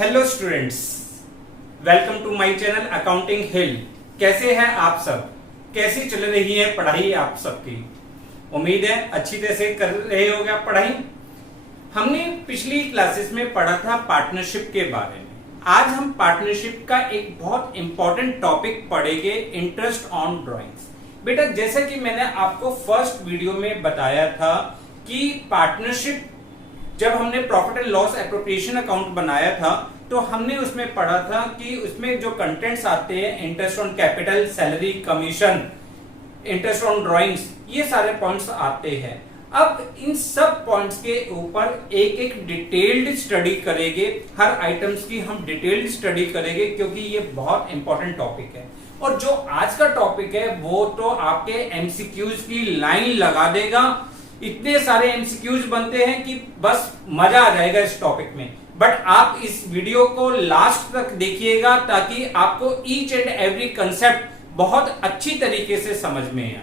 Hello students, welcome to my channel accounting hill. कैसे हैं आप सब? कैसी चल रही है पढ़ाई आप सबकी? उम्मीद है अच्छी तरह से कर रहे होगे आप पढ़ाई। हमने पिछली क्लासेस में पढ़ा था पार्टनरशिप के बारे में। आज हम पार्टनरशिप का एक बहुत इंपॉर्टेंट टॉपिक पढ़ेंगे, इंटरेस्ट ऑन ड्राइंग्स। बेटा, जैसा कि मैंने आपको फर्स्ट वीडियो में बताया था कि पार्टनरशिप जब हमने profit and loss appropriation account बनाया था तो हमने उसमें पढ़ा था कि उसमें जो कंटेंट्स आते हैं, interest on capital, salary, commission, interest on drawings, ये सारे पॉइंट्स आते हैं। अब इन सब पॉइंट्स के ऊपर एक एक डिटेल्ड स्टडी करेंगे। हर आइटम्स की हम डिटेल्ड स्टडी करेंगे क्योंकि ये बहुत इंपॉर्टेंट टॉपिक है। और जो आज का टॉपिक है वो तो आपके एमसीक्यूज की लाइन लगा देगा। इतने सारे एमसीक्यूज बनते हैं कि बस मजा आ जाएगा इस टॉपिक में। बट आप इस वीडियो को लास्ट तक देखिएगा ताकि आपको ईच एंड एवरी कंसेप्ट बहुत अच्छी तरीके से समझ में आए।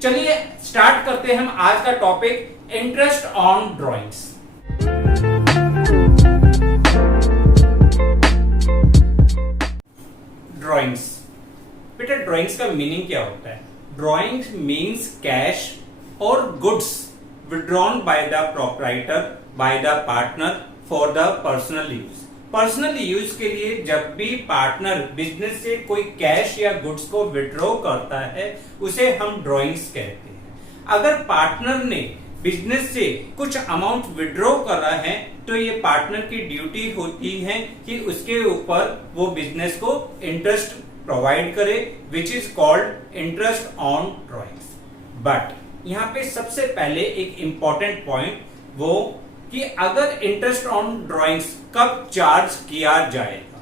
चलिए स्टार्ट करते हैं हम आज का topic, interest on drawings. Drawings, बेटा ड्राइंग्स का मीनिंग क्या होता है? ड्राइंग्स मीन्स कैश और goods withdrawn by the proprietor by the partner for the personal use। Personal use के लिए जब भी पार्टनर बिजनेस से कोई कैश या गुड्स को विड्रॉ करता है उसे हम ड्राइंग्स कहते हैं। अगर पार्टनर ने बिजनेस से कुछ अमाउंट विड्रॉ कर रहा है तो ये पार्टनर की ड्यूटी होती है कि उसके ऊपर वो बिजनेस को इंटरेस्ट प्रोवाइड करे, which is called interest on drawings. But यहाँ पे सबसे पहले एक इंपॉर्टेंट पॉइंट वो कि अगर इंटरेस्ट ऑन ड्राइंग्स कब चार्ज किया जाएगा।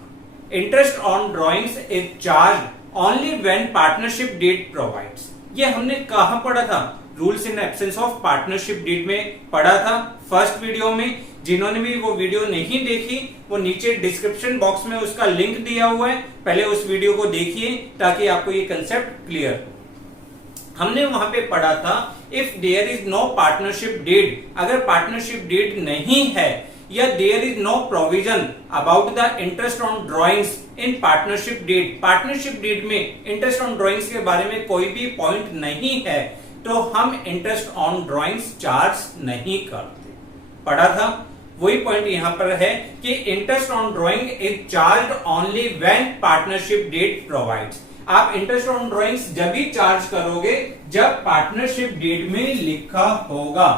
Interest on drawings is charge only when partnership deed provides. ये हमने कहां पढ़ा था? Rules in absence of partnership deed में पढ़ा था फर्स्ट वीडियो में। जिन्होंने भी वो वीडियो नहीं देखी वो नीचे डिस्क्रिप्शन बॉक्स में उसका लिंक दिया हुआ है, पहले उस वीडियो को देखिए ताकि आपको ये कंसेप्ट क्लियर हो। हमने वहां पे पढ़ा था if there is no partnership deed, अगर पार्टनरशिप डीड नहीं है या there is no provision about the interest on drawings in partnership deed, partnership deed में इंटरेस्ट ऑन ड्राइंग्स के बारे में कोई भी पॉइंट नहीं है तो हम इंटरेस्ट ऑन ड्राइंग्स चार्ज नहीं करते। पढ़ा था वही पॉइंट यहां पर है कि interest on drawing is charge only when partnership deed provides. आप इंटरेस्ट ऑन ड्राइंग्स जब भी चार्ज करोगे जब पार्टनरशिप डीड में लिखा होगा।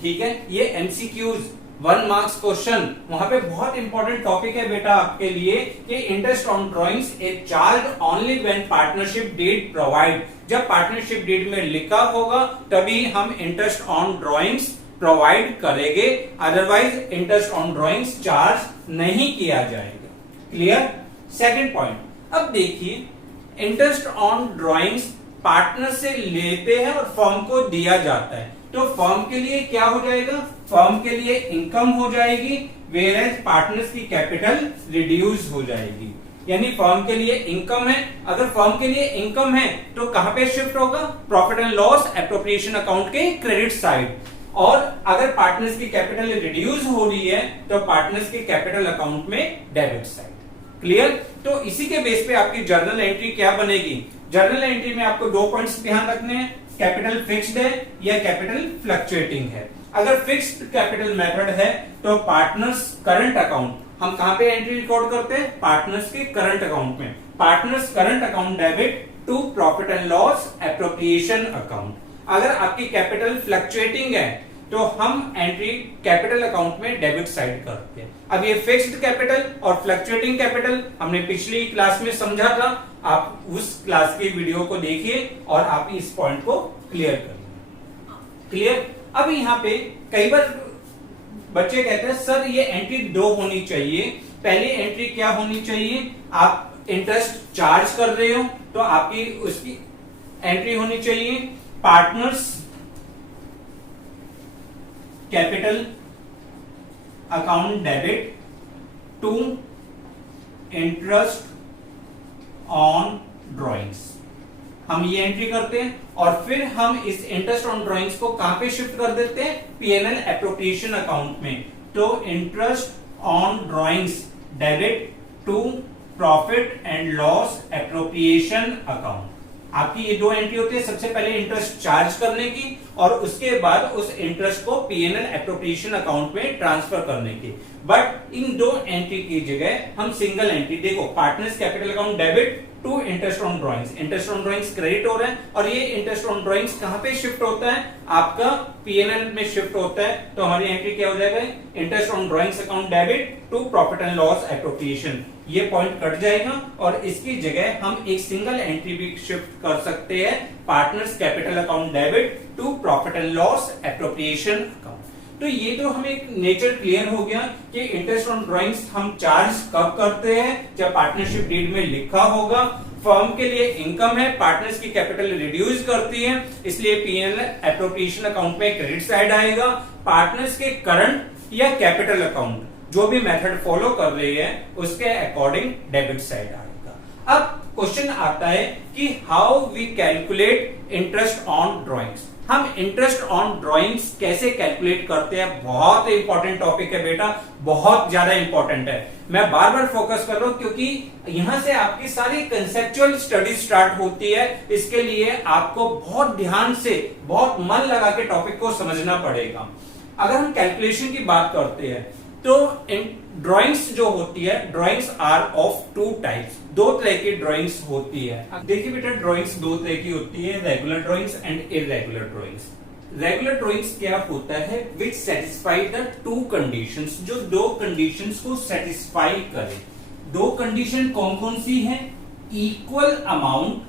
ठीक है, ये एमसीक्यूज 1 मार्क्स क्वेश्चन, वहां पे बहुत इंपॉर्टेंट टॉपिक है बेटा आपके लिए कि interest on drawings is charge only when partnership deed provide. जब पार्टनरशिप डीड में लिखा होगा तभी हम इंटरेस्ट ऑन ड्राइंग्स प्रोवाइड करेंगे, otherwise interest on drawings charge नहीं किया जाएगा। क्लियर? सेकंड पॉइंट, अब देखिए इंटरेस्ट ऑन ड्राइंग्स पार्टनर से लेते हैं और फर्म को दिया जाता है तो फर्म के लिए क्या हो जाएगा? फर्म के लिए इनकम हो जाएगी, वेयरएज पार्टनर्स की कैपिटल रिड्यूस हो जाएगी। यानी फर्म के लिए इनकम है, अगर फर्म के लिए इनकम है तो कहां पे शिफ्ट होगा? Profit and loss appropriation account के क्रेडिट साइड। और अगर पार्टनर्स की कैपिटल रिड्यूस हो रही है तो पार्टनर्स के कैपिटल अकाउंट में डेबिट साइड। क्लियर? तो इसी के बेस पे आपकी जर्नल एंट्री क्या बनेगी? जर्नल एंट्री में आपको 2 पॉइंट्स ध्यान रखने हैं, कैपिटल फिक्स्ड है या कैपिटल फ्लक्चुएटिंग है। अगर फिक्स्ड कैपिटल मेथड है तो पार्टनर्स करंट अकाउंट, हम कहां पे एंट्री रिकॉर्ड करते हैं? पार्टनर्स के करंट अकाउंट में। Partners current account debit to profit and loss appropriation account. अगर आपकी कैपिटल फ्लक्चुएटिंग है तो हम एंट्री कैपिटल अकाउंट में डेबिट साइड करते हैं। अब ये फिक्स्ड कैपिटल और फ्लक्चुएटिंग कैपिटल हमने पिछली क्लास में समझा था, आप उस क्लास की वीडियो को देखिए और आप इस पॉइंट को क्लियर करिए। क्लियर? अब यहाँ पे कई बार बच्चे कहते हैं सर ये एंट्री 2 होनी चाहिए। पहली एंट्री क्या होनी चाहिए? आप इंटरेस्ट चार्ज कर रहे हो तो आपकी उसकी एंट्री होनी चाहिए partners capital account debit to interest on drawings. हम ये एंट्री करते हैं और फिर हम इस इंटरेस्ट ऑन ड्राइंग्स को कहां पे शिफ्ट कर देते हैं? पीएनएल एप्रोप्रिएशन अकाउंट में। तो interest on drawings debit to profit and loss appropriation account. आपकी ये दो एंट्री होती है, सबसे पहले इंटरेस्ट चार्ज करने की और उसके बाद उस इंटरेस्ट को पीएनएल एप्रोप्रिएशन अकाउंट में ट्रांसफर करने की। बट इन दो एंट्री की जगह हम सिंगल एंट्री, देखो partners capital account debit to interest on drawings, interest on drawings credit हो रहा है और ये इंटरेस्ट ऑन ड्राइंग्स कहां पे शिफ्ट होता है, आपका पीएनएल में शिफ्ट होता है। तो हमारी एंट्री क्या हो जाएगा, interest on drawings account debit to profit and loss appropriation, ये पॉइंट कट जाएगा और इसकी जगह हम एक सिंगल एंट्री भी शिफ्ट कर सकते हैं, partners capital account debit to profit and loss appropriation account. तो ये तो हमें एक नेचर क्लियर हो गया कि इंटरेस्ट ऑन ड्राइंग्स हम चार्ज कब करते हैं, जब पार्टनरशिप डीड में लिखा होगा। फर्म के लिए इनकम है, पार्टनर्स की कैपिटल रिड्यूस करती है, इसलिए पीएनएल एप्रोप्रिएशन अकाउंट में क्रेडिट साइड आएगा। पार्टनर्स के करंट या कैपिटल अकाउंट जो भी मेथड फॉलो कर रही है उसके अकॉर्डिंग डेबिट साइड आएगा। अब क्वेश्चन आता है कि how we calculate interest on drawings. हम इंटरेस्ट ऑन ड्राइंग्स कैसे कैलकुलेट करते हैं, बहुत इंपॉर्टेंट टॉपिक है बेटा, बहुत ज्यादा इंपॉर्टेंट है। मैं बार बार फोकस कर रहा हूं क्योंकि यहां से आपकी सारी कंसेप्चुअल स्टडी स्टार्ट होती है। इसके लिए आपको बहुत ध्यान से, बहुत मन लगा के टॉपिक को समझना पड़ेगा। अगर हम कैलकुलेशन की बात करते हैं तो ड्राइंग्स जो होती है, drawings are of two types, दो तरह की ड्राइंग्स होती है। देखिए बेटा, ड्राइंग्स दो तरह की होती है, regular drawings and irregular drawings. Regular drawings क्या होता है, विच सेटिस्फाई द टू कंडीशंस, जो दो कंडीशंस को सेटिस्फाई करे। दो कंडीशन कौन कौन सी है, equal amount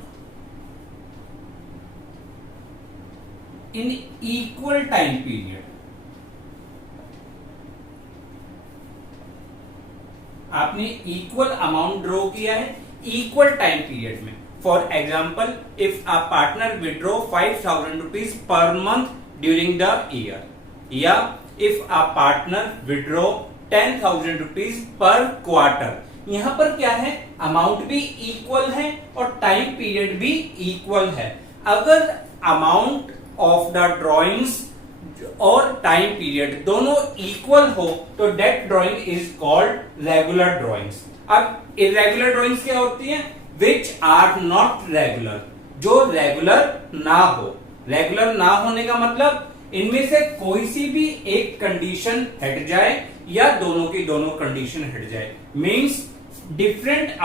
in equal time period. आपने इक्वल अमाउंट ड्रॉ किया है इक्वल टाइम पीरियड में। For example, if a partner withdraw 5,000 rupees per month during the year, या if a partner withdraw 10,000 rupees per quarter. यहां पर क्या है, amount भी इक्वल है और टाइम पीरियड भी इक्वल है। अगर अमाउंट ऑफ द ड्रॉइंग्स और टाइम पीरियड दोनों इक्वल हो तो that drawing is called regular drawings. अब इररेगुलर ड्राइंग्स क्या होती हैं, विच आर नॉट रेगुलर, जो रेगुलर ना हो। रेगुलर ना होने का मतलब इनमें से कोई सी भी एक कंडीशन हट जाए या दोनों की दोनों कंडीशन हट जाए, means different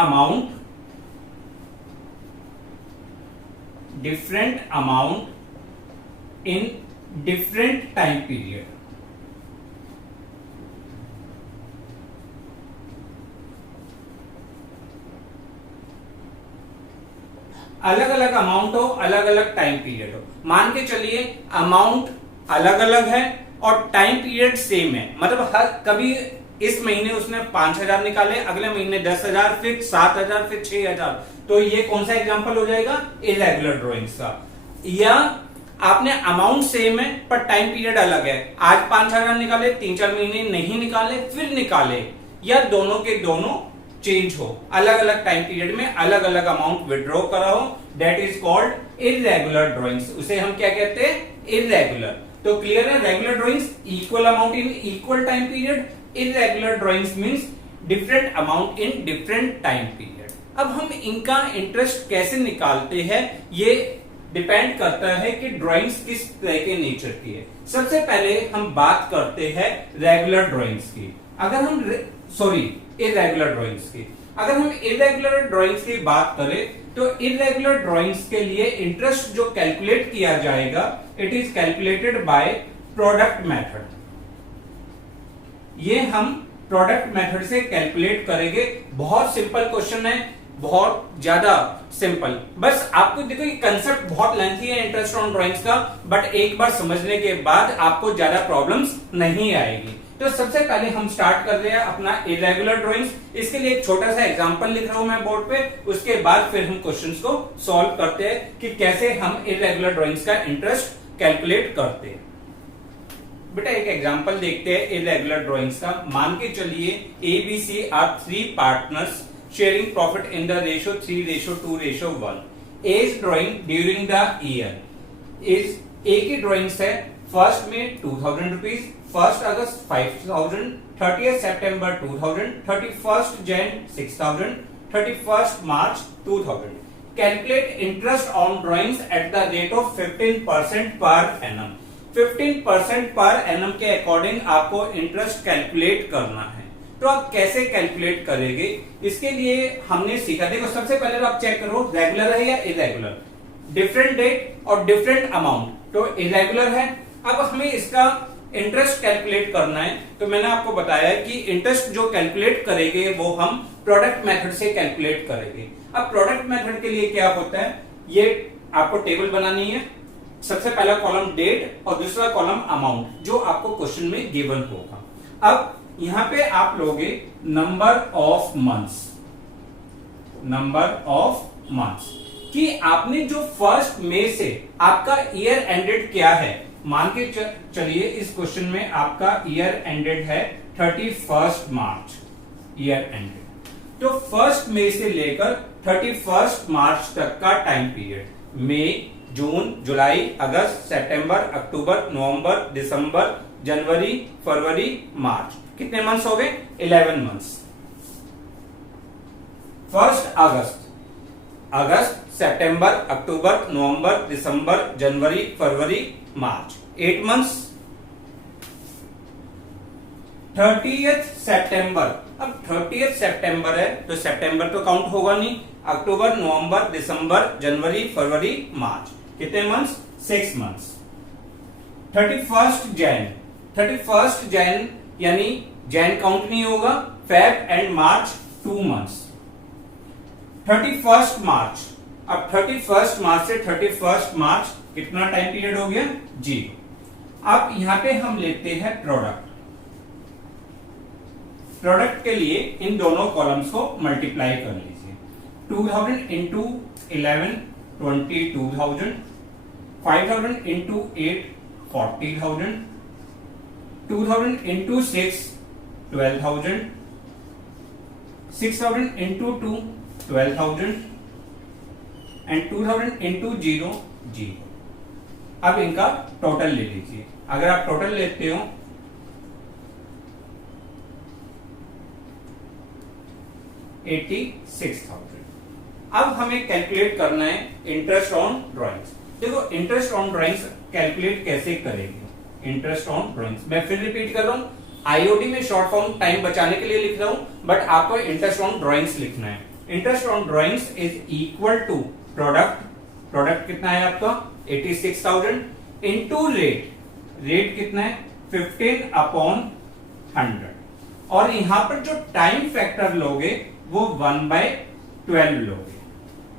amount in different time period. अलग अलग अमाउंट हो, अलग अलग टाइम पीरियड हो। मान के चलिए अमाउंट अलग अलग है और टाइम पीरियड सेम है, मतलब हर कभी इस महीने उसने 5,000 निकाले, अगले महीने 10,000, फिर 7,000, फिर 6,000, तो ये कौन सा एग्जांपल हो जाएगा, इररेगुलर ड्राइंग्स का। या आपने अमाउंट सेम है पर टाइम पीरियड अलग है, आज 5,000 निकाले, 3-4 महीने नहीं निकाले, फिर निकाले, या दोनों के दोनों चेंज हो, अलग अलग टाइम पीरियड में अलग अलग अमाउंट विड्रॉ करा हो, that is called irregular drawings. उसे हम क्या कहते हैं, इररेगुलर। तो क्लियर है, regular drawings equal amount in equal time period, irregular drawings means different amount in different time period. अब हम इनका इंटरेस्ट कैसे निकालते हैं, ये डिपेंड करता है कि ड्राइंग्स किस तरह के नेचर की है। सबसे पहले हम बात करते हैं रेगुलर ड्राइंग्स की। अगर हम इररेगुलर ड्राइंग्स की, अगर हम इररेगुलर ड्राइंग्स की बात करें तो इररेगुलर ड्राइंग्स के लिए इंटरेस्ट जो कैलकुलेट किया जाएगा, it is calculated by product method. ये हम प्रोडक्ट मेथड से कैलकुलेट करेंगे। बहुत सिंपल क्वेश्चन है, बहुत ज्यादा सिंपल। बस आपको देखो, ये कंसेप्ट बहुत लेंथी है इंटरेस्ट ऑन ड्राइंग्स का, बट एक बार समझने के बाद आपको ज्यादा प्रॉब्लम्स नहीं आएगी। तो सबसे पहले हम स्टार्ट कर रहे हैं अपना इररेगुलर ड्राइंग्स। इसके लिए एक छोटा सा एग्जांपल लिख रहा हूं मैं बोर्ड पे, उसके बाद फिर हम क्वेश्चंस को सॉल्व करते हैं कि कैसे हम इररेगुलर ड्राइंग्स का इंटरेस्ट कैलकुलेट करते हैं। बेटा एक एग्जांपल देखते हैं इररेगुलर ड्राइंग्स का। मान के चलिए ABC are 3 partners sharing profit in the ratio 3:2:1. A's drawing during the year is, A की ड्राइंग्स है फर्स्ट में 2,000 rupees, 1st August 5000, 30th September 2000, 31st Jan 6000, 31st March 2000. Calculate interest on drawings at the rate of 15% per annum. 15% पर annum के according आपको interest calculate करना है। तो आप कैसे कैलकुलेट करेंगे, इसके लिए हमने सीखा। देखो सबसे पहले तो आप चेक करो रेगुलर है या इरेगुलर, डिफरेंट डेट और डिफरेंट अमाउंट, तो इरेगुलर है। अब हमें इसका इंटरेस्ट कैलकुलेट करना है, तो मैंने आपको बताया कि इंटरेस्ट जो कैलकुलेट करेंगे वो हम प्रोडक्ट मेथड से कैलकुलेट करेंगे। अब प्रोडक्ट मेथड के लिए क्या होता है, ये आपको टेबल बनानी है। सबसे पहला कॉलम डेट और दूसरा कॉलम अमाउंट जो आपको क्वेश्चन में गिवन होगा। अब यहां पे आप लोगे नंबर ऑफ मंथ्स कि आपने जो 1 मई से आपका ईयर एंडेड क्या है, मान के चलिए इस क्वेश्चन में आपका ईयर एंडेड है 31 मार्च ईयर एंडेड। तो 1 मई से लेकर 31 मार्च तक का टाइम पीरियड, मई, जून, जुलाई, अगस्त, सितंबर, अक्टूबर, नवंबर, दिसंबर, जनवरी, फरवरी, मार्च, कितने मंथ्स हो गए? 11 मंथ्स। 1 अगस्त, सितंबर, अक्टूबर, नवंबर, दिसंबर, जनवरी, फरवरी, मार्च, 8 मंथ्स। 30th सितंबर, अब 30th सितंबर है तो सितंबर तो काउंट होगा नहीं, अक्टूबर, नवंबर, दिसंबर, जनवरी, फरवरी, मार्च, कितने मंथ्स? 6 मंथ्स। 31st जैन यानी जैन काउंट नहीं होगा, Feb and March 2 months. 31st मार्च, अब 31st मार्च से 31st मार्च कितना टाइम पीरियड हो गया? 0। अब यहां पे हम लेते हैं प्रोडक्ट के लिए इन दोनों कॉलम्स को मल्टीप्लाई कर लीजिए। 2000 into 11 22,000, 5000 into 8 40,000, 2000 into 6 12,000, 6000 into 2 12,000 and 2000 into 0 0। अब इनका टोटल ले लीजिए। अगर आप टोटल लेते हो 86,000। अब हमें कैलकुलेट करना है इंटरेस्ट ऑन ड्राइंग्स। देखो इंटरेस्ट ऑन ड्राइंग्स कैलकुलेट कैसे करेंगे? इंटरेस्ट ऑन ड्राइंग्स, मैं फिर रिपीट कर रहा हूं, आईओडी में शॉर्ट फॉर्म टाइम बचाने के लिए लिख रहा हूं, बट आपको इंटरेस्ट ऑन ड्राइंग्स लिखना है। Interest on drawings is equal to product कितना है आपका? 86,000 इंटू रेट कितना है? 15/100। और यहां पर जो टाइम फैक्टर लोगे वो 1/12 लोगे।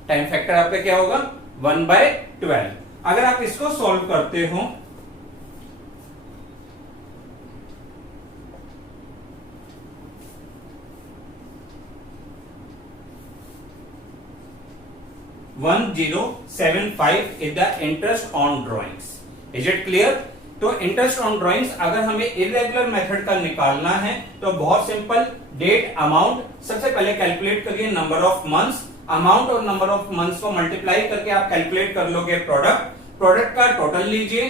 टाइम फैक्टर आपका क्या होगा? 1/12। अगर आप इसको सॉल्व करते हो 1075 is the interest on drawings. Is it clear? तो इंटरेस्ट ऑन ड्राइंग्स अगर हमें इरेगुलर मेथड का निकालना है तो बहुत सिंपल, डेट, अमाउंट, सबसे पहले कैलकुलेट करिए नंबर ऑफ मंथ्स, अमाउंट और नंबर ऑफ मंथ्स को मल्टीप्लाई करके आप कैलकुलेट कर लोगे प्रोडक्ट का टोटल लीजिए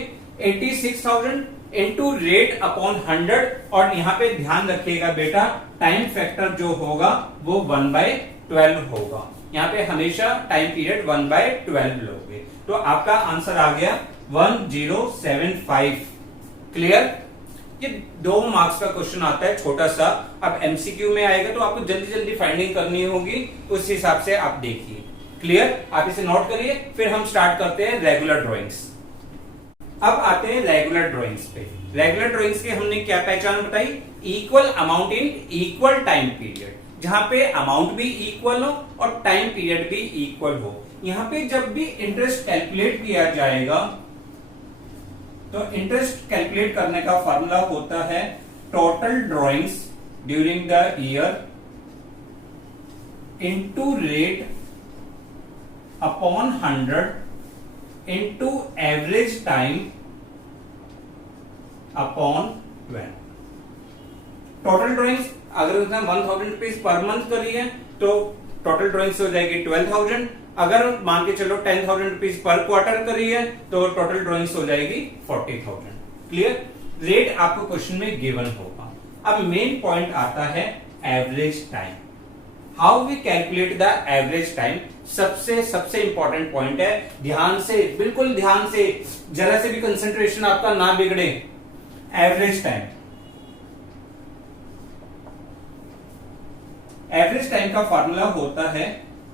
86,000 इंटू रेट अपॉन 100। और यहाँ पे ध्यान रखिएगा बेटा, टाइम फैक्टर जो होगा वो 1/12 होगा। यहाँ पे हमेशा टाइम पीरियड 1/12 लोगे, तो आपका आंसर आ गया 1075। क्लियर? ये 2 मार्क्स का क्वेश्चन आता है छोटा सा। अब एमसीक्यू में आएगा तो आपको जल्दी जल्दी फाइंडिंग करनी होगी, उस हिसाब से आप देखिए। क्लियर? आप इसे नोट करिए, फिर हम स्टार्ट करते हैं रेगुलर ड्राइंग्स। अब आते हैं रेगुलर ड्राइंग्स पे। रेगुलर ड्राइंग्स की हमने क्या पहचान बताई? Equal amount in equal time period, जहां पे अमाउंट भी इक्वल हो और टाइम पीरियड भी इक्वल हो। यहां पे जब भी इंटरेस्ट कैलकुलेट किया जाएगा तो इंटरेस्ट कैलकुलेट करने का फॉर्मूला होता है total drawings during the year into rate upon 100 into average time upon 12। Total drawings अगर उसने 1000 रुपीज पर मंथ करी है तो टोटल ड्राइंग्स हो जाएगी 12,000। अगर मान के चलो 10,000 रुपीज पर क्वार्टर करी है तो टोटल ड्राइंग्स हो जाएगी 40,000। क्लियर? रेट आपको क्वेश्चन में गिवन होगा। अब मेन पॉइंट आता है average time. How we calculate the average time, सबसे इंपॉर्टेंट पॉइंट है। ध्यान से, बिल्कुल ध्यान से, जरा से भी कंसंट्रेशन आपका ना बिगड़े। एवरेज टाइम, एवरेज टाइम का फॉर्मूला होता है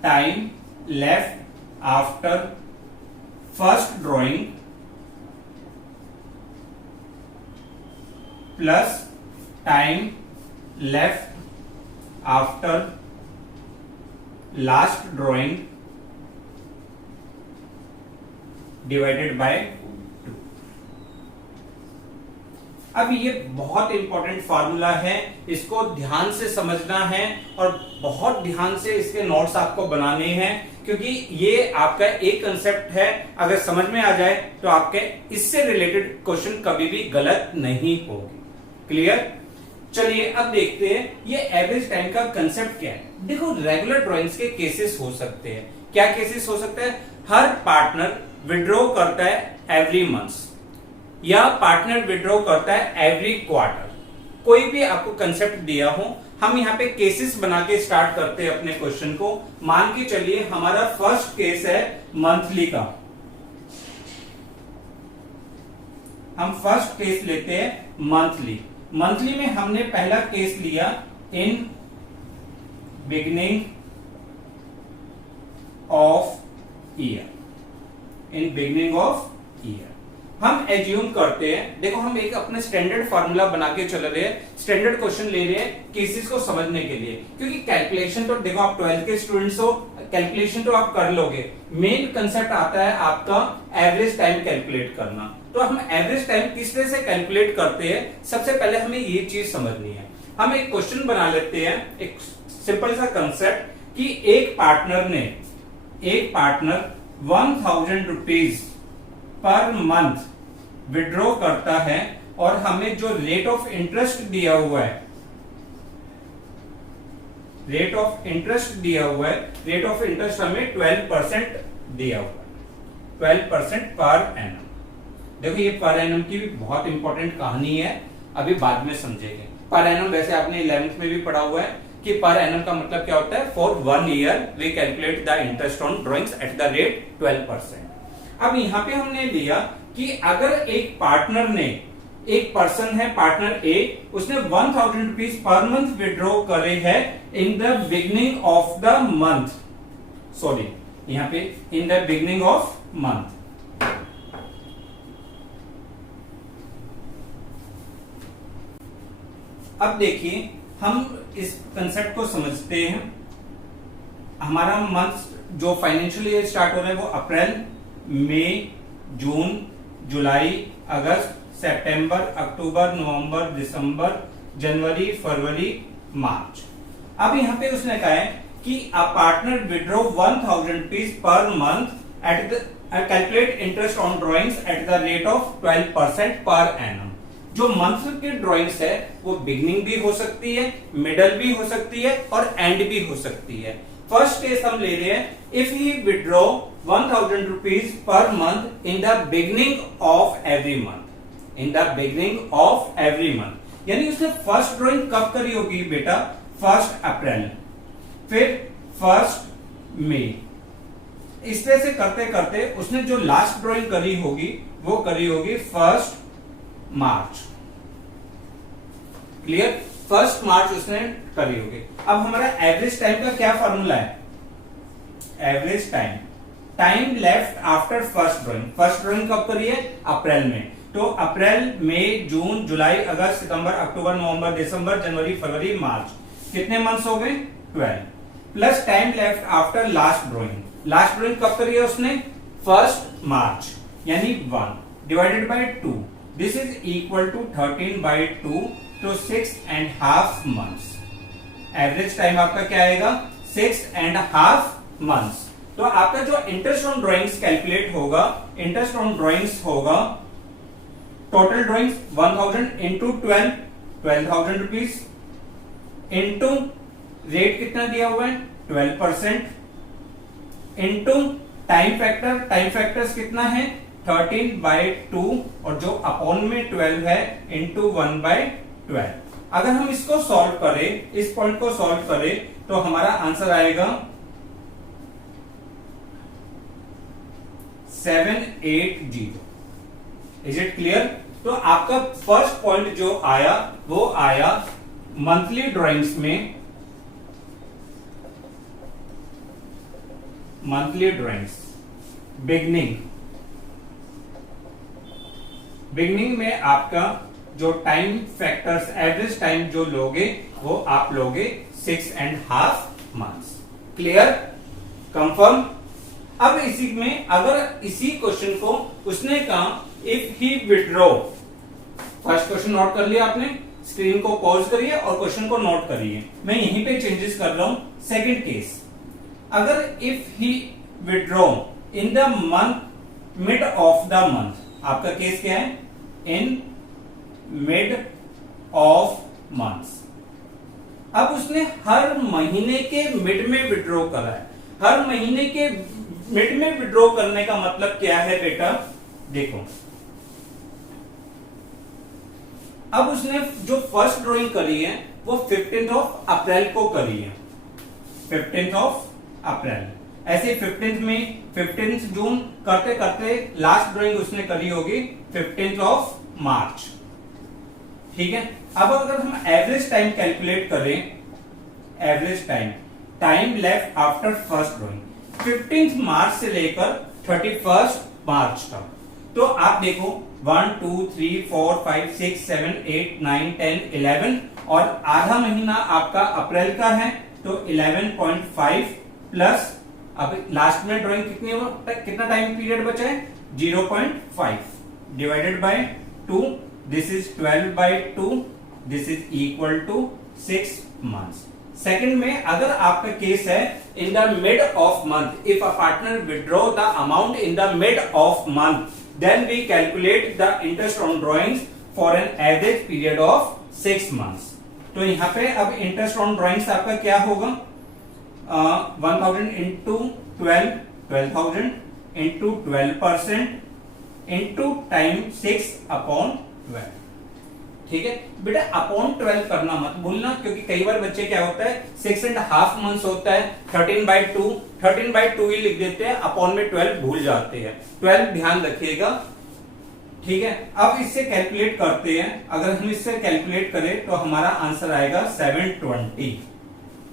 time left after first drawing plus time left after last drawing divided by 2। अब ये बहुत इंपॉर्टेंट फार्मूला है, इसको ध्यान से समझना है और बहुत ध्यान से इसके नोट्स आपको बनाने हैं, क्योंकि ये आपका एक कंसेप्ट है, अगर समझ में आ जाए तो आपके इससे रिलेटेड क्वेश्चन कभी भी गलत नहीं होगी। क्लियर? चलिए अब देखते हैं ये एवरेज टाइम का कंसेप्ट क्या है। देखो, रेगुलर ड्राइंग्स के केसेस हो सकते हैं। क्या केसेस हो सकते हैं? हर पार्टनर विड्रॉ करता है एवरी मंथ या पार्टनर विड्रॉ करता है एवरी क्वार्टर। कोई भी आपको कंसेप्ट दिया हो, हम यहाँ पे केसेस बना के स्टार्ट करते हैं अपने क्वेश्चन को। मान के चलिए हमारा फर्स्ट केस है मंथली का। हम फर्स्ट केस लेते हैं मंथली। मंथली में हमने पहला केस लिया in beginning of year, in beginning of year. हम एज्यूम करते हैं, देखो हम एक अपने स्टैंडर्ड फार्मूला बना के चल रहे हैं, स्टैंडर्ड क्वेश्चन ले रहे हैं केसेस को समझने के लिए, क्योंकि कैलकुलेशन तो देखो आप 12th के स्टूडेंट्स हो, कैलकुलेशन तो आप कर लोगे। मेन कंसेप्ट आता है आपका एवरेज टाइम कैलकुलेट करना। तो हम एवरेज टाइम किस तरह से कैलकुलेट करते हैं, सबसे पहले हमें ये चीज समझनी है। हम एक क्वेश्चन बना लेते हैं, एक सिंपल सा कंसेप्ट कि एक partner 1000 rupees per month withdraw करता है और हमें जो रेट ऑफ इंटरेस्ट दिया हुआ है, रेट ऑफ इंटरेस्ट हमें 12% दिया हुआ है, 12% पर एनम। देखो ये पर एनम की भी बहुत इंपॉर्टेंट कहानी है, अभी बाद में समझेंगे। पर एनम वैसे आपने 11th में भी पढ़ा हुआ है कि पर एनम का मतलब क्या होता है, for 1 year we calculate the interest on drawings at the rate 12%। अब यहाँ पे हमने लिया कि अगर एक पार्टनर ने, एक पर्सन है पार्टनर ए, उसने 1000 रुपीज पर मंथ विड्रॉ करे है in the beginning of the month, sorry यहाँ पे इन द बिगिनिंग ऑफ मंथ। अब देखिए हम इस कंसेप्ट को समझते हैं। हमारा मंथ जो फाइनेंशियल ईयर स्टार्ट हो रहा है वो अप्रैल, मई, जून, जुलाई, अगस्त, सितंबर, अक्टूबर, नवंबर, दिसंबर, जनवरी, फरवरी, मार्च। अब यहाँ पे उसने कहा है कि अ partner withdraw 1000 rupees per month at the calculate interest on drawings at the rate of 12% per annum. जो मंथ के ड्रॉइंग्स है वो बिगिनिंग भी हो सकती है, मिडल भी हो सकती है और एंड भी हो सकती है। फर्स्ट केस हम ले रहे हैं, if he withdraw 1000 rupees per month in the beginning of every month, in the beginning of every month, यानी उसने फर्स्ट ड्रॉइंग कब करी होगी बेटा, 1 अप्रैल, फिर 1 मई। इस तरह से करते करते उसने जो लास्ट ड्रॉइंग करी होगी वो करी होगी 1 मार्च। क्लियर? 1 मार्च उसने करी होगी। अब हमारा एवरेज टाइम का क्या फॉर्मूला है? Average time, time left after first drawing. First drawing कब करी है? अप्रैल में। तो अप्रैल, मई, जून, जुलाई, अगस्त, सितंबर, अक्टूबर, नवंबर, दिसंबर, जनवरी, फरवरी, मार्च, कितने मंथ्स हो गए? 12 plus time left after last drawing. Last drawing कब करी है उसने? 1 मार्च, यानी 1 divided by 2, this is equal to 13/2, तो 6.5 मंथ्स। एवरेज टाइम आपका क्या आएगा? 6.5 मंथ्स। तो आपका जो इंटरेस्ट ऑन ड्रॉइंग्स कैलकुलेट होगा, इंटरेस्ट ऑन ड्रॉइंग्स होगा, total drawings 1000 into 12,000 rupees, into rate कितना दिया हुआ है? 12%, into time factor, time factors कितना है? 13/2 और जो अपॉन में 12 है इंटू 1/12। अगर हम इसको सॉल्व करें, इस पॉइंट को सॉल्व करें, तो हमारा आंसर आएगा 780। Is it clear? तो आपका फर्स्ट पॉइंट जो आया वो आया मंथली ड्राइंग्स में, मंथली ड्राइंग्स बिगनिंग में आपका जो टाइम फैक्टर्स, एवरेज टाइम जो लोगे वो आप लोगे 6.5 months। क्लियर? कंफर्म? अब इसी में अगर इसी क्वेश्चन को उसने कहा if he withdraw, first question note कर लिया आपने, स्क्रीन को पॉज करिए और क्वेश्चन को नोट करिए, मैं यहीं पे चेंजेस कर रहा हूं। सेकंड केस, अगर if he withdraw in the month mid of the month, आपका केस क्या है? In mid of months. अब उसने हर महीने के मिड में विड्रॉ करा है। हर महीने के मिड में विड्रॉ करने का मतलब क्या है बेटा? देखो, अब उसने जो फर्स्ट ड्राइंग करी है वो 15 अप्रैल को करी है, 15 अप्रैल। ऐसे 15 जून करते करते लास्ट ड्राइंग उसने करी होगी 15 मार्च। ठीक है? अब अगर हम एवरेज टाइम कैलकुलेट करें, average time left after first drawing 15 मार्च से लेकर 31 मार्च तक, तो आप देखो 1 2 3 4 5 6 7 8 9 10 11 और आधा महीना आपका अप्रैल का है, तो 11.5 प्लस अब लास्ट में ड्राइंग कितना टाइम पीरियड बचा है? 0.5 divided by 2, this is 12/2, this is equal to 6 months। Second में अगर आपका केस है in the mid of month, if a partner withdraw the amount in the mid of month, then we calculate the interest on drawings for an average period of 6 months। तो यहां पे अब interest on drawings आपका क्या होगा? 1000 into 12, 12,000 into 12% into time 6/12। ठीक है बेटा, अपॉन 12 करना मत भूलना, क्योंकि कई बार बच्चे क्या होता है 6.5 months होता है, 13/2 ही लिख देते हैं, अपॉन में 12 भूल जाते हैं। 12 ध्यान रखिएगा। ठीक है, अब इससे कैलकुलेट करते हैं। अगर हम इससे कैलकुलेट करें तो हमारा आंसर आएगा 720।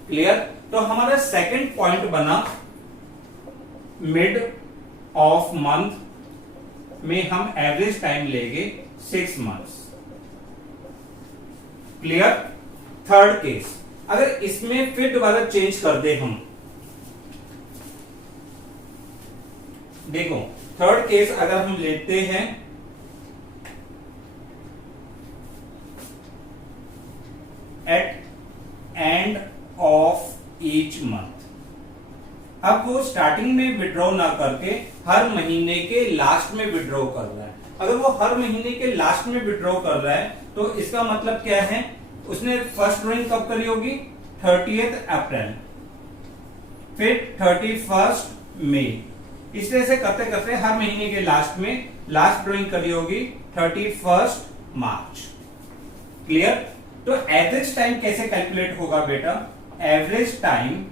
क्लियर? तो हमारा सेकंड पॉइंट बना मिड ऑफ मंथ में हम एवरेज टाइम लेंगे 6 months। क्लियर? थर्ड केस, अगर इसमें फिर दोबारा चेंज कर दे हम, देखो थर्ड केस अगर हम लेते हैं at end of each month, अब वो स्टार्टिंग में विड्रॉ ना करके हर महीने के लास्ट में विड्रॉ कर रहा है। अगर वो हर महीने के लास्ट में विड्रॉ कर रहा है तो इसका मतलब क्या है? उसने फर्स्ट ड्राइंग कब करी होगी? 30 अप्रैल, फिर 31 मई। इस तरह से करते करते हर महीने के लास्ट में लास्ट ड्राइंग करी होगी 31 मार्च। क्लियर? तो एवरेज टाइम कैसे कैलकुलेट होगा बेटा? Average time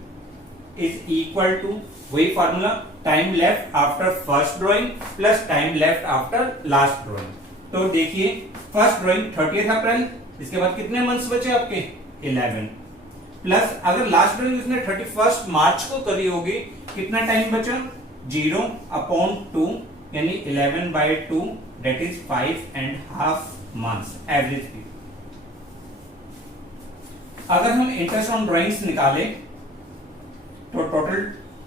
is equal to वही formula, time left after first drawing plus time left after last drawing. तो देखिए फर्स्ट ड्राइंग 30 अप्रैल, इसके बाद कितने मंथ्स बचे आपके? 11 प्लस अगर लास्ट ड्राइंग उसने 31 मार्च को करी होगी, कितना टाइम बचा? 0/2 यानी 11/2, that is 5.5 months average period. अगर हम इंटरेस्ट ऑन ड्राइंग्स निकालें तो टोटल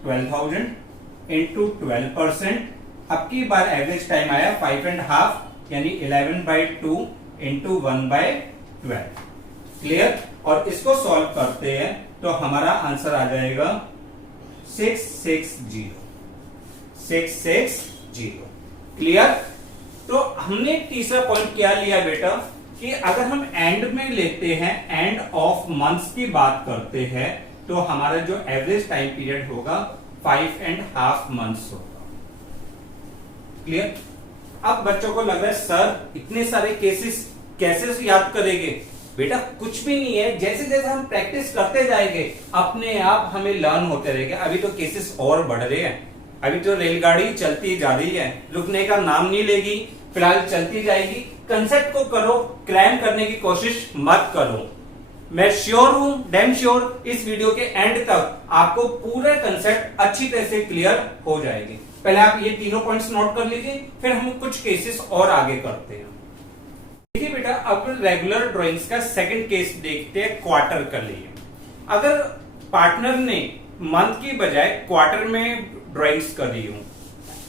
12,000 इंटू 12%, अब की बार एवरेज टाइम आया 5.5 यानी 11/2 इंटू 1/12। क्लियर? और इसको सॉल्व करते हैं तो हमारा आंसर आ जाएगा 660। क्लियर? तो हमने तीसरा पॉइंट क्या लिया बेटा कि अगर हम एंड में लेते हैं, एंड ऑफ मंथ्स की बात करते हैं, तो हमारा जो एवरेज टाइम पीरियड होगा 5.5 months होगा। क्लियर? अब बच्चों को लग रहा है सर इतने सारे केसेस कैसे याद करेंगे? बेटा कुछ भी नहीं है, जैसे जैसे हम प्रैक्टिस करते जाएंगे अपने आप हमें लर्न होते रहेंगे। अभी तो केसेस और बढ़ रहे हैं, अभी तो रेलगाड़ी चलती जा रही है, रुकने का नाम नहीं लेगी, फिलहाल चलती जाएगी। कंसेप्ट को करो, क्रैम करने की कोशिश मत करो। मैं श्योर हूं, डैम श्योर, इस वीडियो के एंड तक आपको पूरा कंसेप्ट अच्छी तरह से क्लियर हो जाएगी। पहले आप ये तीनों पॉइंट्स नोट कर लीजिए, फिर हम कुछ केसेस और आगे करते हैं। देखिए बेटा, अब रेगुलर ड्राइंग्स का सेकंड केस देखते हैं क्वार्टर का लिए। अगर पार्टनर ने मंथ की बजाय क्वार्टर में ड्राइंग्स करी हो,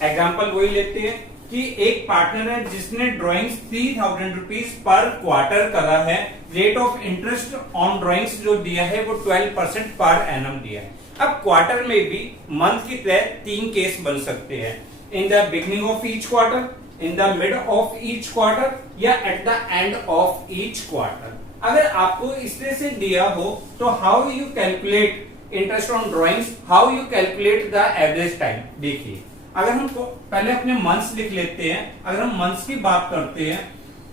एग्जाम्पल वही लेते हैं कि एक पार्टनर है जिसने ड्राइंग्स 3000 रुपीज पर क्वार्टर करा है, rate of interest on drawings जो दिया है वो 12% पर एनम दिया है। अब क्वार्टर में भी मंथ की तरह 3 केस बन सकते हैं, in the beginning of each quarter, in the mid of each quarter या at the end of each quarter. अगर आपको इस तरह से दिया हो तो how you calculate interest on drawings, how you calculate the average time. देखिए, अगर हम पहले अपने मंथ्स लिख लेते हैं। अगर हम मंथ्स की बात करते हैं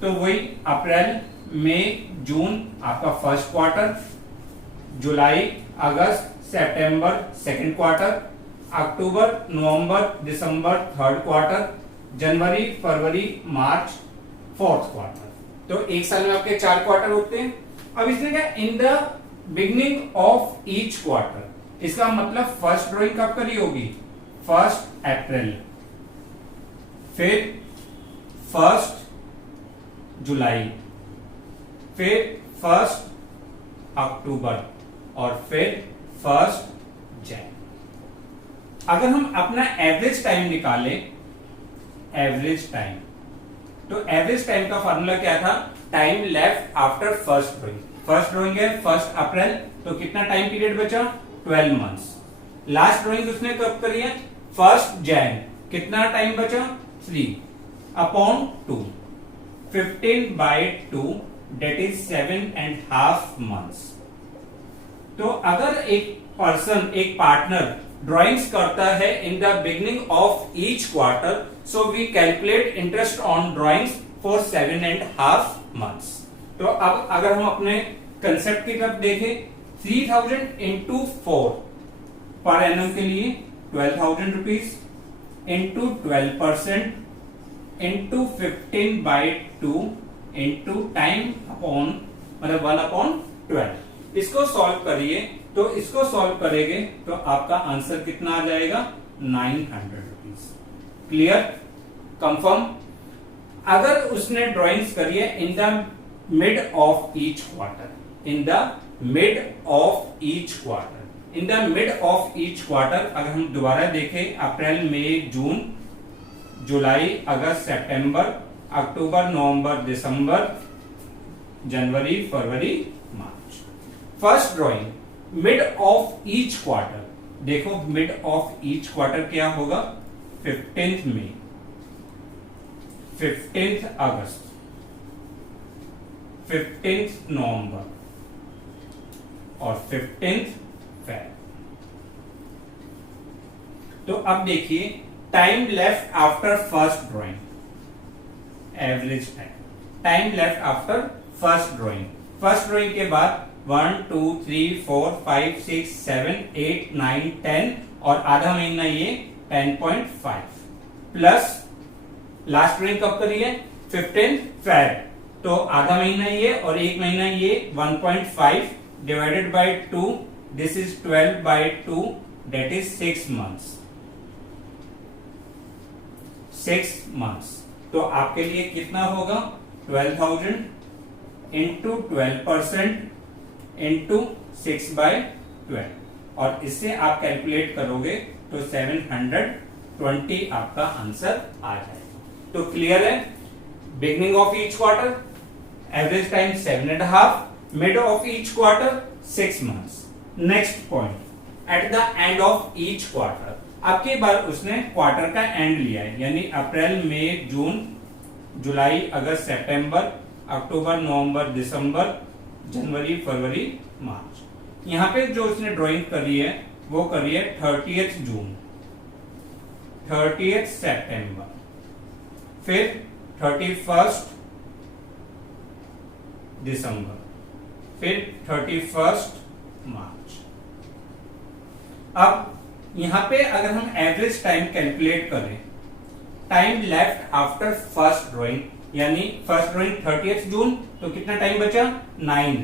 तो वही अप्रैल, मई, जून आपका फर्स्ट क्वार्टर, जुलाई, अगस्त, सितंबर सेकंड क्वार्टर, अक्टूबर, नवंबर, दिसंबर थर्ड क्वार्टर, जनवरी, फरवरी, मार्च फोर्थ क्वार्टर। तो एक साल में आपके 4 क्वार्टर होते हैं। अब इसने क्या, इन the beginning of each quarter, इसका मतलब फर्स्ट ड्राइंग कब करी होगी? 1 अप्रैल, फिर 1 जुलाई, फिर 1 अक्टूबर और फिर 1 जनवरी। अगर हम अपना एवरेज टाइम निकालें, एवरेज टाइम, तो एवरेज टाइम का फॉर्मूला क्या था? Time left after first drawing. First drawing है 1 अप्रैल, तो कितना टाइम पीरियड बचा? 12 मंथ्स। लास्ट ड्राइंग उसने कब करी है? 1 जैन, कितना टाइम बचा? 3 अपॉन 2, 15/2 डेट इज 7.5 months। तो अगर एक पर्सन, एक पार्टनर ड्राइंग्स करता है in the beginning of each quarter, so we calculate interest on drawings for 7.5 months। तो अब अगर हम अपने कंसेप्ट की तरफ देखें, 3000 इंटू 4 पर एनम के लिए 12,000 rupees into 12% into 15/2 into time upon, मतलब 1/12। इसको सॉल्व करिए, तो इसको सॉल्व करेंगे तो आपका आंसर कितना आ जाएगा? 900 रुपीज। Clear, confirm. अगर उसने ड्राइंग्स करी है in the mid of each quarter, in the mid of each quarter, in the mid of each quarter, अगर हम दोबारा देखें, अप्रैल, मई, जून, जुलाई, अगस्त, सितंबर, अक्टूबर, नवंबर, दिसंबर, जनवरी, फरवरी, मार्च। First drawing mid of each quarter, देखो मिड ऑफ ईच क्वार्टर क्या होगा? 15th मई, 15th अगस्त, 15th नवंबर और 15th फेब। तो अब देखिए, time left after first drawing, average time left after first drawing. First drawing के बाद 1 2 3 4 5 6 7 8 9 10 और आधा महीना ये 10.5 प्लस लास्ट ड्राइंग कब करी है? 15th फेब, तो आधा महीना ये और एक महीना ये 1.5 divided by 2, this is 12/2 that is 6 months। 6 months, तो आपके लिए कितना होगा? 12,000 इंटू 12% इंटू 6/12 और इससे आप कैलकुलेट करोगे तो 720 आपका आंसर आ जाएगा। तो क्लियर है, beginning of each quarter, average time 7.5, mid of each quarter 6 months। Next point, eight the end of each quarter, अब की बार उसने क्वार्टर का एंड लिया है, यानी अप्रैल, मई, जून, जुलाई, अगस्त, सितंबर, अक्टूबर, नवंबर, दिसंबर, जनवरी, फरवरी, मार्च। यहां पे जो उसने ड्राइंग करी है वो करी है 30th जून, 30th सितंबर, फिर 31 दिसंबर, फिर 31 मार्च। अब यहां पे अगर हम एवरेज टाइम कैलकुलेट करें, time left after first drawing, यानी फर्स्ट ड्राइंग 30 जून, तो कितना टाइम बचा 9,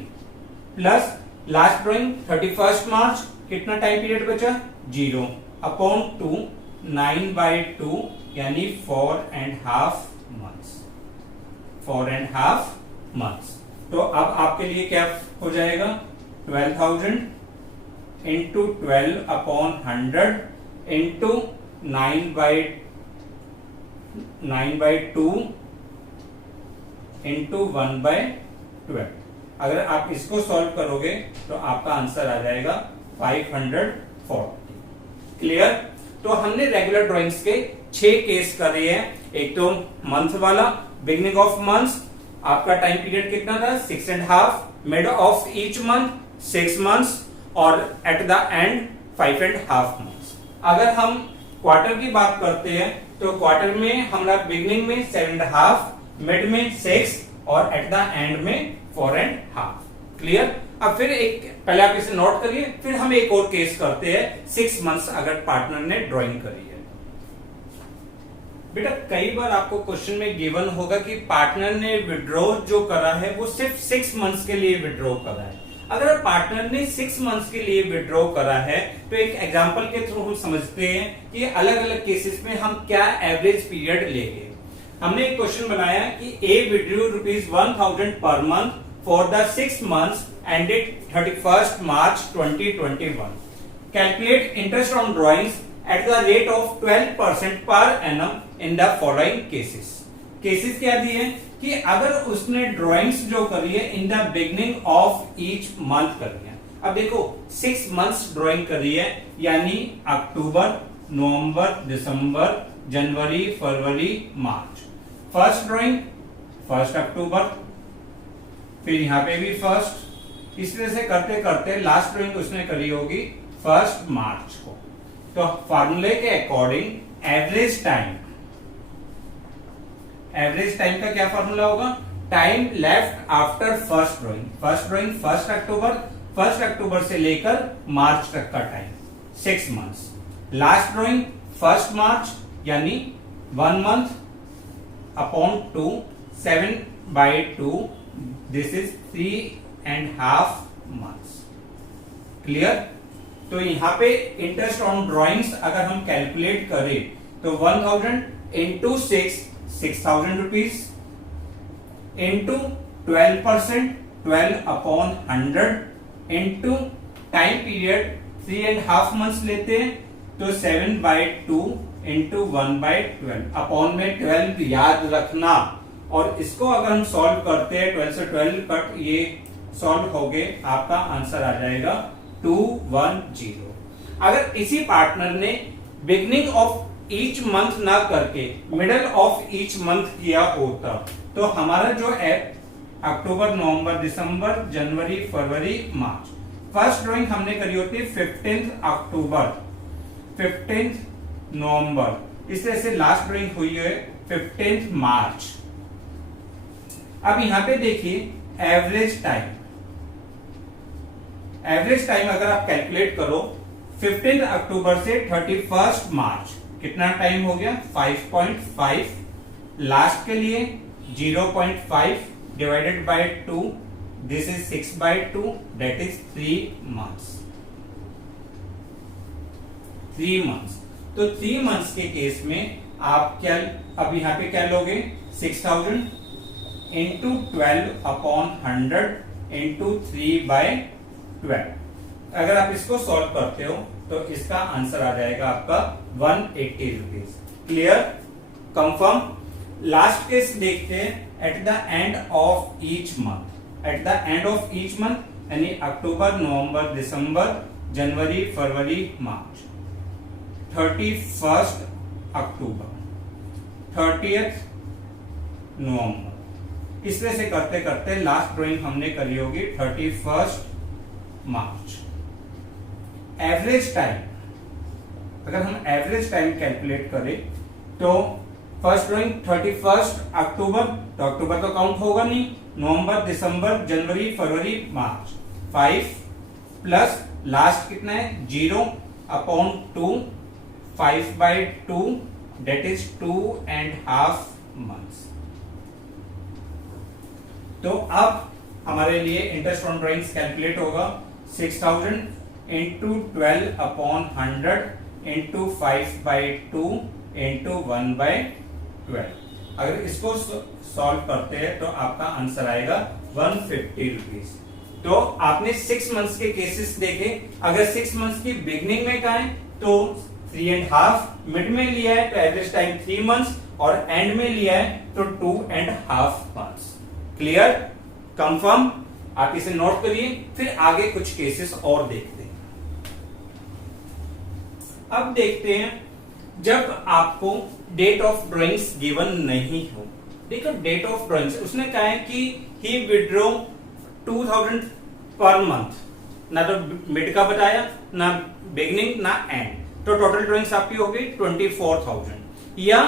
प्लस लास्ट ड्राइंग 31 मार्च, कितना टाइम पीरियड बचा 0, अपॉन 2, 9/2 यानी 4.5 मंथ्स, 4.5 मंथ्स। तो अब आपके लिए क्या हो जाएगा 12,000 इंटू 12 अपॉन 100 इंटू 9/2 इंटू 1/12। अगर आप इसको सॉल्व करोगे तो आपका आंसर आ जाएगा 540। क्लियर? तो हमने रेगुलर ड्राइंग्स के 6 केस करे हैं। एक तो मंथ वाला, बिगिनिंग ऑफ मंथ, आपका टाइम पीरियड कितना था 6.5, mid of each month 6 months और एट द एंड 5.5 मंथ्स। अगर हम क्वार्टर की बात करते हैं तो क्वार्टर में हमारा बिगिनिंग में 7.5, मिड में 6 और एट द एंड में 4.5। क्लियर? अब फिर एक पहले आप इसे नोट करिए, फिर हम एक और केस करते हैं 6 मंथ्स अगर पार्टनर ने ड्राइंग करी है। बेटा कई बार आपको क्वेश्चन में गिवन होगा कि पार्टनर ने विड्रॉ जो करा है वो सिर्फ 6 मंथ्स के लिए विड्रॉ करा है। अगर पार्टनर ने 6 मंथ्स के लिए विड्रॉ करा है तो एक एग्जांपल के थ्रू हम समझते हैं कि अलग अलग केसेस में हम क्या एवरेज पीरियड लेंगे। हमने एक क्वेश्चन बनाया कि ए withdraw ₹1,000 per month for the 6 months ended 31 March 2021। Calculate interest on drawings at the rate of 12% per annum in the following cases। Cases क्या दिए कि अगर उसने ड्राइंग्स जो करी है in the beginning of each month करी है। अब देखो 6 मंथ्स ड्राइंग करी है, यानी अक्टूबर, नवंबर, दिसंबर, जनवरी, फरवरी, मार्च। फर्स्ट ड्राइंग 1 अक्टूबर, फिर यहां पे भी 1, इस तरह से करते करते लास्ट ड्राइंग उसने करी होगी 1 मार्च को। तो फॉर्मूले के अकॉर्डिंग एवरेज टाइम का क्या फॉर्मूला होगा, time left after first drawing. First drawing 1 अक्टूबर, 1 अक्टूबर से लेकर मार्च तक का time 6 months. Last drawing 1 March यानी 1 month upon 2, 7/2, this is 3.5 months. Clear? तो यहां पे इंटरेस्ट ऑन ड्राइंग्स अगर हम कैलकुलेट करें तो 1000 into 6,000 rupees into 12%, 12 upon 100 into time period 3.5 months लेते हैं तो 7/2 इंटू 1/12 अपॉन में 12 याद रखना। और इसको अगर हम सॉल्व करते हैं 12 से 12 कट, ये सॉल्व हो गए, आपका आंसर आ जाएगा 210। अगर इसी पार्टनर ने बिगिनिंग ऑफ ईच मंथ ना करके मिडल ऑफ ईच मंथ किया होता तो हमारा जो है अक्टूबर, नवंबर, दिसंबर, जनवरी, फरवरी, मार्च। फर्स्ट ड्राइंग हमने करी होती 15 अक्टूबर, 15 नवंबर, इस तरह से लास्ट ड्राइंग हुई है 15 मार्च। अब यहां पे देखिए एवरेज टाइम अगर आप कैलकुलेट करो 15 अक्टूबर से 31 मार्च कितना टाइम हो गया 5.5, लास्ट के लिए 0.5 divided by 2, this is 6/2, that is 3 months. 3 months, तो 3 मंथ्स के केस में आप क्या, अब यहां पे क्या लोगे 6,000 इंटू 12 अपॉन 100 इंटू 3/12। अगर आप इसको सॉल्व करते हो तो इसका आंसर आ जाएगा आपका 180 rupees. Clear? Confirm? Last case देखते हैं eight the end of each month. Eight the end of each month यानी अक्टूबर, नवंबर, दिसंबर, जनवरी, फरवरी, मार्च। 31 अक्टूबर, 30 नवंबर, इस तरह से करते करते लास्ट ड्राइंग हमने करी होगी 31 मार्च। एवरेज टाइम, अगर हम एवरेज टाइम कैलकुलेट करें तो फर्स्ट ड्राइंग 31 अक्टूबर, तो अक्टूबर तो काउंट होगा नहीं, नवंबर, दिसंबर, जनवरी, फरवरी, मार्च, 5 प्लस लास्ट कितना है 0 अपॉन 2, 5/2 that is 2.5 months। तो अब हमारे लिए इंटरेस्ट ऑन ड्राइंग्स कैलकुलेट होगा 6000 इंटू 12 अपॉन 100 इंटू 5/2 इंटू 1/12। अगर इसको सॉल्व करते हैं तो आपका आंसर आएगा 150 रुपीज। तो आपने 6 मंथ्स के केसेस देखे, अगर 6 मंथ्स की बिगनिंग में कहा है तो 3.5, मिड में लिया है तो एवरेज टाइम 3 मंथ्स और एंड में लिया है तो 2.5 मंथ्स। क्लियर, कंफर्म, आप इसे नोट करिए, फिर आगे कुछ केसेस और देखते हैं। अब देखते हैं जब आपको डेट ऑफ ड्राइंग्स गिवन नहीं हो। देखो डेट ऑफ ड्राइंग्स उसने कहा है कि ही विड्रॉ 2000 पर मंथ, ना तो मिड का बताया, ना बिगनिंग, ना एंड, तो टोटल ड्राइंग्स आपकी हो गई 24,000। या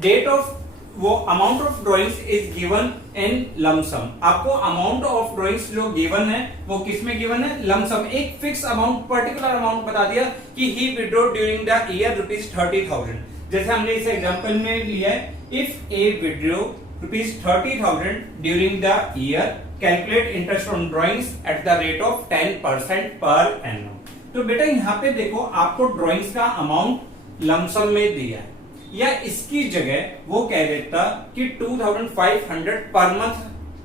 डेट ऑफ वो amount of drawings is given in lump sum, आपको अमाउंट ऑफ ड्राइंग्स जो गिवन है वो किस में गिवन है, लमसम, एक फिक्स अमाउंट, पर्टिकुलर अमाउंट बता दिया कि ही विड्रॉ ड्यूरिंग द ईयर ₹30,000। जैसे हमने इस एग्जांपल में लिया है, if A withdraw ₹30,000 during the year, calculate interest on drawings at the rate of 10% per annum. तो बेटा यहाँ पे देखो आपको ड्राइंग्स का अमाउंट लमसम में दिया है, या इसकी जगह वो कह देता कि 2500 पर मंथ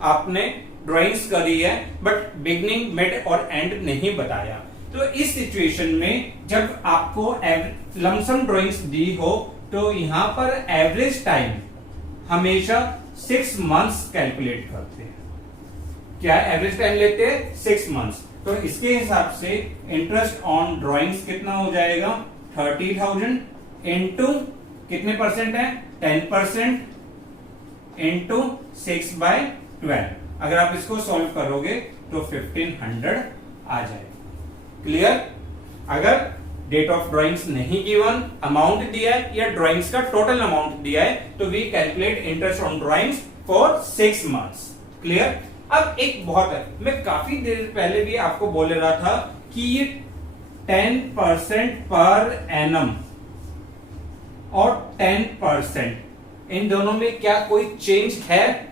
आपने ड्राइंग्स करी है बट बिगनिंग, मिड और एंड नहीं बताया। तो इस सिचुएशन में जब आपको लमसम ड्राइंग्स दी हो तो यहां पर एवरेज टाइम हमेशा 6 मंथ्स कैलकुलेट करते हैं। क्या एवरेज टाइम लेते हैं 6 मंथ्स। तो इसके हिसाब से इंटरेस्ट ऑन ड्राइंग्स कितना हो जाएगा 30,000 इंटू कितने परसेंट है 10% इंटू 6/12। अगर आप इसको सॉल्व करोगे तो 1500 आ जाएगा। क्लियर। अगर डेट ऑफ ड्राइंग्स नहीं गिवन, अमाउंट दिया है या ड्राइंग्स का टोटल अमाउंट दिया है तो we calculate interest on drawings for 6 months. Clear. अब एक बहुत है, मैं काफी देर पहले भी आपको बोल रहा था कि ये 10% पर एनम और 10%, इन दोनों में क्या कोई चेंज है?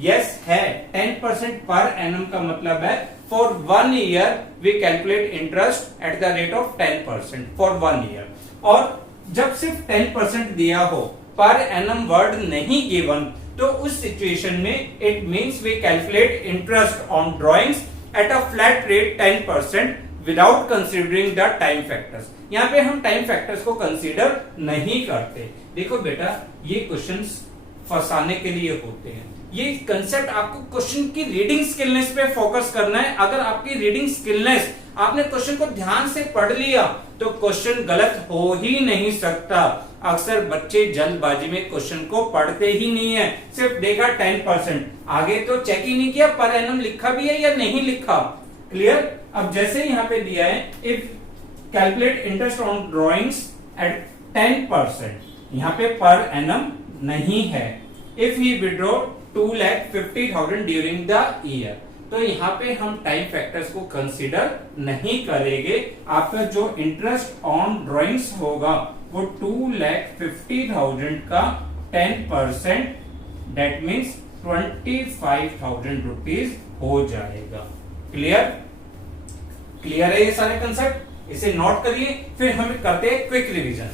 यस है। 10% पर एनम का मतलब है for 1 year we calculate interest at the rate of 10% for 1 year. और जब सिर्फ 10% दिया हो, पर एनम वर्ड नहीं गिवन, तो उस सिचुएशन में it means we calculate interest on drawings at a flat rate 10% without considering the time factors. यहाँ पे हम टाइम फैक्टर्स को कंसीडर नहीं करते। देखो बेटा ये क्वेश्चंस फंसाने के लिए होते हैं। ये कंसेप्ट आपको क्वेश्चन की रीडिंग स्किलनेस पे फोकस करना है। अगर आपकी रीडिंग स्किलनेस, आपने क्वेश्चन को ध्यान से पढ़ लिया तो क्वेश्चन गलत हो ही नहीं सकता। अक्सर बच्चे जल्दबाजी में क्वेश्चन को पढ़ते ही नहीं है, सिर्फ देखा 10%, आगे तो चेक ही नहीं किया पर एनम लिखा भी है या नहीं लिखा। क्लियर। अब जैसे यहाँ पे दिया है if calculate interest on drawings at 10%, यहाँ पे पर एनम नहीं है। If he withdraw 2,50,000 during the year, तो यहाँ पे हम टाइम फैक्टर्स को कंसीडर नहीं करेंगे। आपका जो इंटरेस्ट ऑन ड्राइंग्स होगा वो 2,50,000 का 10%, दैट मीन्स 25,000 रुपीज हो जाएगा। क्लियर। क्लियर है ये सारे कंसेप्ट, इसे नोट करिए। फिर हम करते हैं quick revision.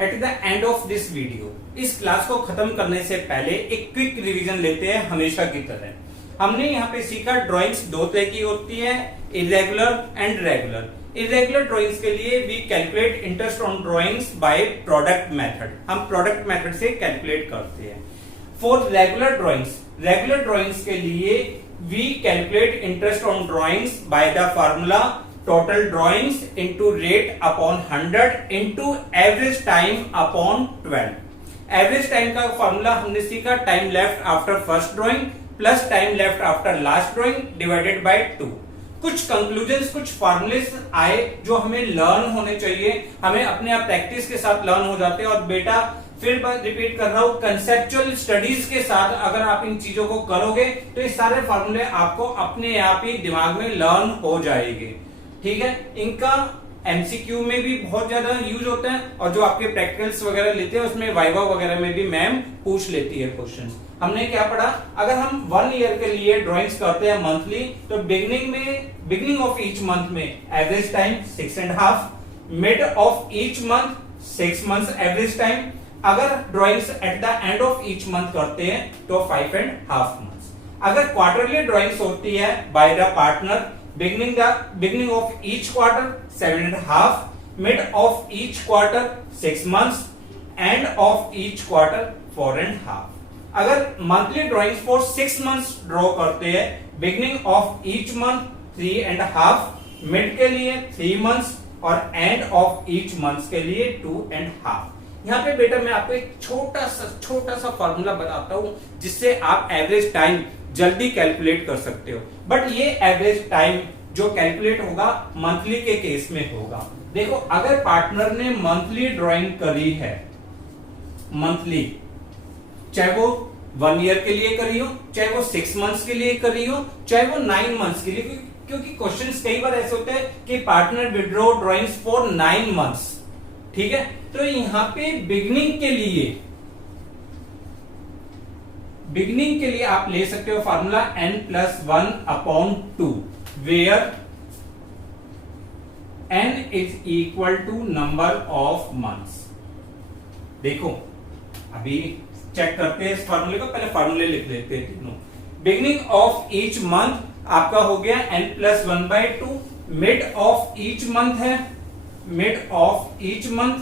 Eight the end of this video, इस क्लास को खत्म करने से पहले एक क्विक रिवीजन लेते हैं हमेशा की तरह। हमने यहाँ पे सीखा ड्राइंग्स 2 तरह की होती है, irregular and regular. Irregular drawings के लिए we calculate interest on drawings by product method, हम प्रोडक्ट मेथड से कैलकुलेट करते हैं। फॉर रेगुलर ड्राइंग्स के लिए we calculate interest on drawings by the formula total drawings into rate upon 100 into average time upon 12। Average time का formula हमने सीखा time left after first drawing plus time left after last drawing divided by 2। कुछ conclusions, कुछ formulas आए जो हमें learn होने चाहिए, हमें अपने आप प्रैक्टिस के साथ लर्न हो जाते हैं। और बेटा फिर रिपीट कर रहा हूं, कंसेप्चुअल स्टडीज के साथ अगर आप इन चीजों को करोगे तो ये सारे फॉर्मूले आपको अपने आप ही दिमाग में लर्न हो जाएंगे। ठीक है, इनका एमसीक्यू में भी बहुत ज्यादा यूज होता है और जो आपके प्रैक्टिकल्स वगैरह लेते हैं उसमें वाइवा वगैरह में भी मैम पूछ लेती है क्वेश्चंस। हमने क्या पढ़ा, अगर हम 1 ईयर के लिए ड्राइंग्स करते हैं मंथली, तो बिगिनिंग ऑफ ईच मंथ में average time 6.5, mid of each month 6 months average time, अगर drawings at the end of each month करते हैं तो 5.5 मंथ्स। अगर क्वार्टरली ड्राइंग्स होती है by the partner, beginning of each quarter 7.5, mid of each quarter 6 months, and of each quarter 4.5। अगर monthly drawings for 6 months draw करते हैं, beginning of each month 3.5, mid के लिए 3 मंथ्स और एंड ऑफ ईच मंथ के लिए 2.5। यहाँ पे बेटा मैं आपको एक छोटा सा फॉर्मूला बताता हूं जिससे आप एवरेज टाइम जल्दी कैलकुलेट कर सकते हो। बट ये एवरेज टाइम जो कैलकुलेट होगा मंथली के केस में होगा। देखो, अगर पार्टनर ने मंथली ड्राइंग करी है, मंथली, चाहे वो 1 ईयर के लिए करी हो, चाहे वो 6 मंथ्स के लिए करी हो, चाहे वो 9 मंथ्स के लिए, क्योंकि क्वेश्चंस कई बार ऐसे होते हैं कि partner withdraw drawings for 9 months. ठीक है, तो यहां पे बिगनिंग के लिए आप ले सकते हो formula n+1/2, where n is equal to number of months. देखो, अभी चेक करते हैं इस फॉर्मूले को, पहले फॉर्मूले लिख लेते हैं तीनों। बिगनिंग ऑफ ईच मंथ आपका हो गया n+1/2, mid of each month है, मिड ऑफ ईच मंथ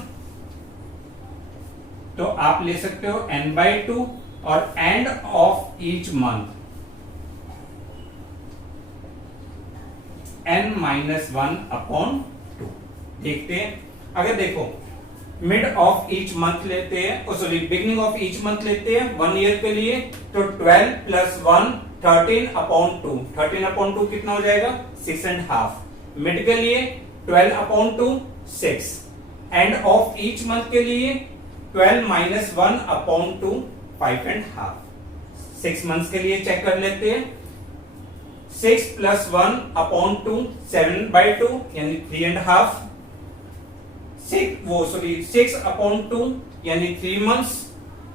तो आप ले सकते हो n/2, और and of each month n-1/2। देखते हैं, अगर देखो मिड ऑफ ईच मंथ लेते हैं, sorry beginning of each month लेते हैं 1 ईयर के लिए, तो 12 + 1 13/2, 13/2 कितना हो जाएगा 6.5। मिड के लिए 12/2 6, एंड ऑफ ईच मंथ के लिए 12 - 1/2 5.5। 6 मंथ्स के लिए चेक कर लेते हैं, 6 + 1/2 7/2 यानी 3.5, 6/2 यानी 3 मंथ्स,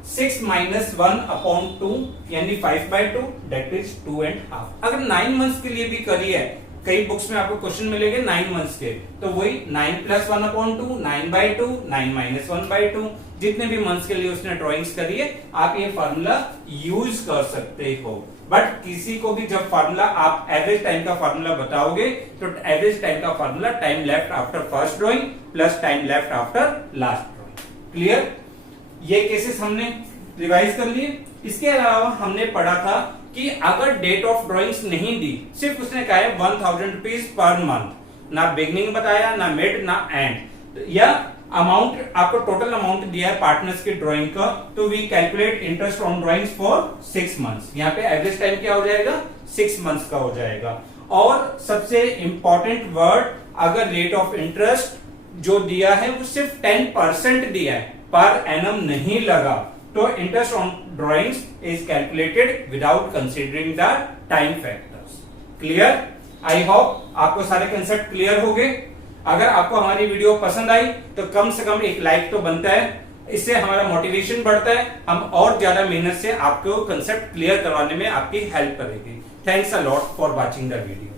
6 - 1/2 यानी 5/2 दैट इज 2.5। अगर 9 मंथ्स के लिए भी करी है, कई बुक्स में आपको क्वेश्चन मिलेंगे 9 मंथ्स के, तो वही 9 + 1/2 9/2, 9 - 1/2, जितने भी मंथ्स के लिए उसने ड्राइंग्स करी है आप ये फार्मूला यूज कर सकते हो। बट किसी को भी जब फार्मूला आप एवरेज टाइम का फार्मूला बताओगे तो एवरेज टाइम का formula time left after first drawing plus time left after last drawing. Clear? ये केसेस हमने रिवाइज कर लिए। इसके अलावा हमने पढ़ा था कि अगर डेट ऑफ ड्राइंग्स नहीं दी, सिर्फ उसने कहा है 1000 रुपीज पर मंथ, ना बिगनिंग बताया, ना मिड, ना एंड, या अमाउंट आपको टोटल अमाउंट दिया है पार्टनर्स की ड्राइंग का, तो we calculate interest on drawings for 6 months. यहाँ पे एवरेज टाइम क्या हो जाएगा 6 मंथ्स का हो जाएगा। और सबसे इंपॉर्टेंट वर्ड, अगर रेट ऑफ इंटरेस्ट जो दिया है वो सिर्फ 10% दिया है, पर एनम नहीं लगा, तो interest on drawings is calculated without considering the time factors. Clear? I hope आपको सारे कंसेप्ट क्लियर हो गए। अगर आपको हमारी वीडियो पसंद आई तो कम से कम एक लाइक तो बनता है, इससे हमारा मोटिवेशन बढ़ता है, हम और ज्यादा मेहनत से आपको कंसेप्ट क्लियर करवाने में आपकी हेल्प करेगी। Thanks a lot for watching the video.